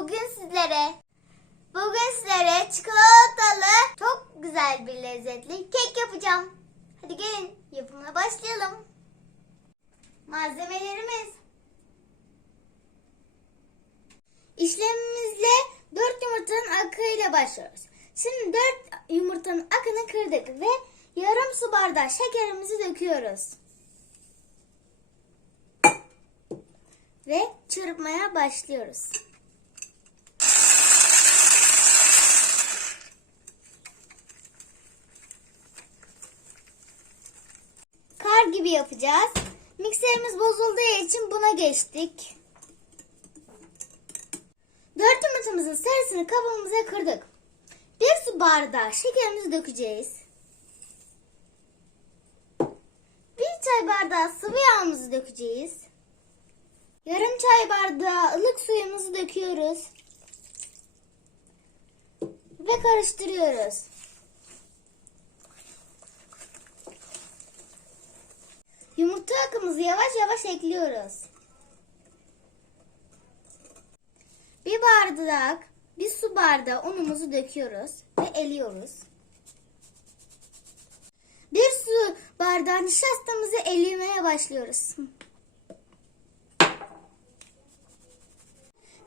bugün sizlere bugün sizlere çikolatalı çok güzel bir lezzetli kek yapacağım. Hadi gelin yapımına başlayalım. Malzemelerimiz İşlemimizle 4 yumurtanın akıyla başlıyoruz. Şimdi 4 yumurtanın akını kırdık ve yarım su bardağı şekerimizi döküyoruz. Ve çırpmaya başlıyoruz. Kar gibi yapacağız. Mikserimiz bozulduğu için buna geçtik. Dört yumurtamızın sarısını kabımıza kırdık. Bir su bardağı şekerimizi dökeceğiz. Bir çay bardağı sıvı yağımızı dökeceğiz. Yarım çay bardağı ılık suyumuzu döküyoruz. Ve karıştırıyoruz. Yumurta akımızı yavaş yavaş ekliyoruz. Bir bardak, bir su bardağı unumuzu döküyoruz ve eliyoruz. Bir su bardağı nişastamızı elimeye başlıyoruz.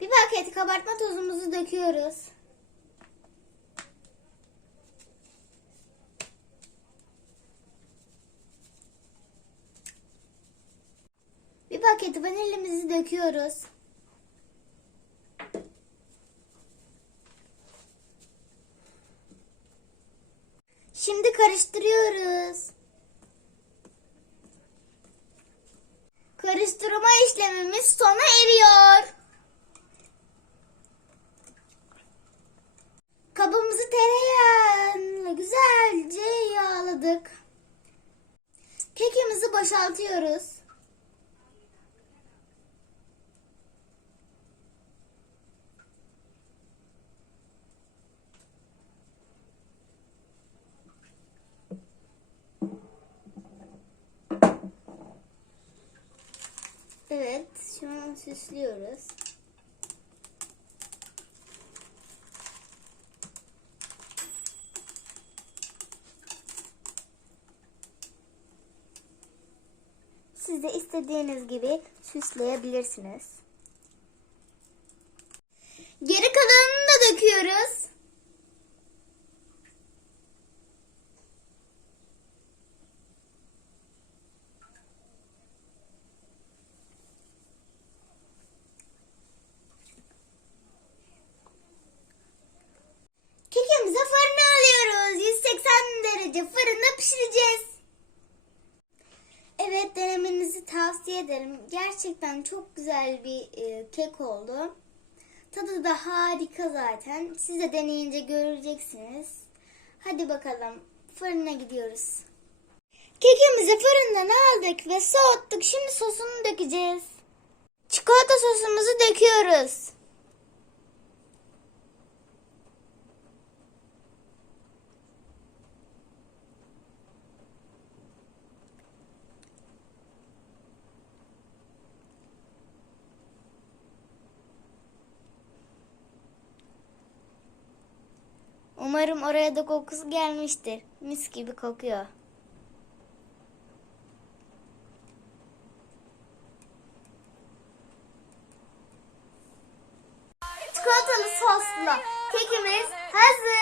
Bir paket kabartma tozumuzu döküyoruz. Bir paket vanilyamızı döküyoruz. Şimdi karıştırıyoruz. Karıştırma işlemimiz sona eriyor. Kabımızı tereyağıyla güzelce yağladık. Kekimizi boşaltıyoruz. Süslüyoruz. Siz de istediğiniz gibi süsleyebilirsiniz. Geri kalanını da döküyoruz. Denemenizi tavsiye ederim. Gerçekten çok güzel bir e, kek oldu. Tadı da harika zaten. Siz de deneyince göreceksiniz. Hadi bakalım fırına gidiyoruz. Kekimizi fırından aldık ve soğuttuk. Şimdi sosunu dökeceğiz. Çikolata sosumuzu döküyoruz. Umarım oraya da kokusu gelmiştir. Mis gibi kokuyor. Çikolatalı soslu kekimiz hazır.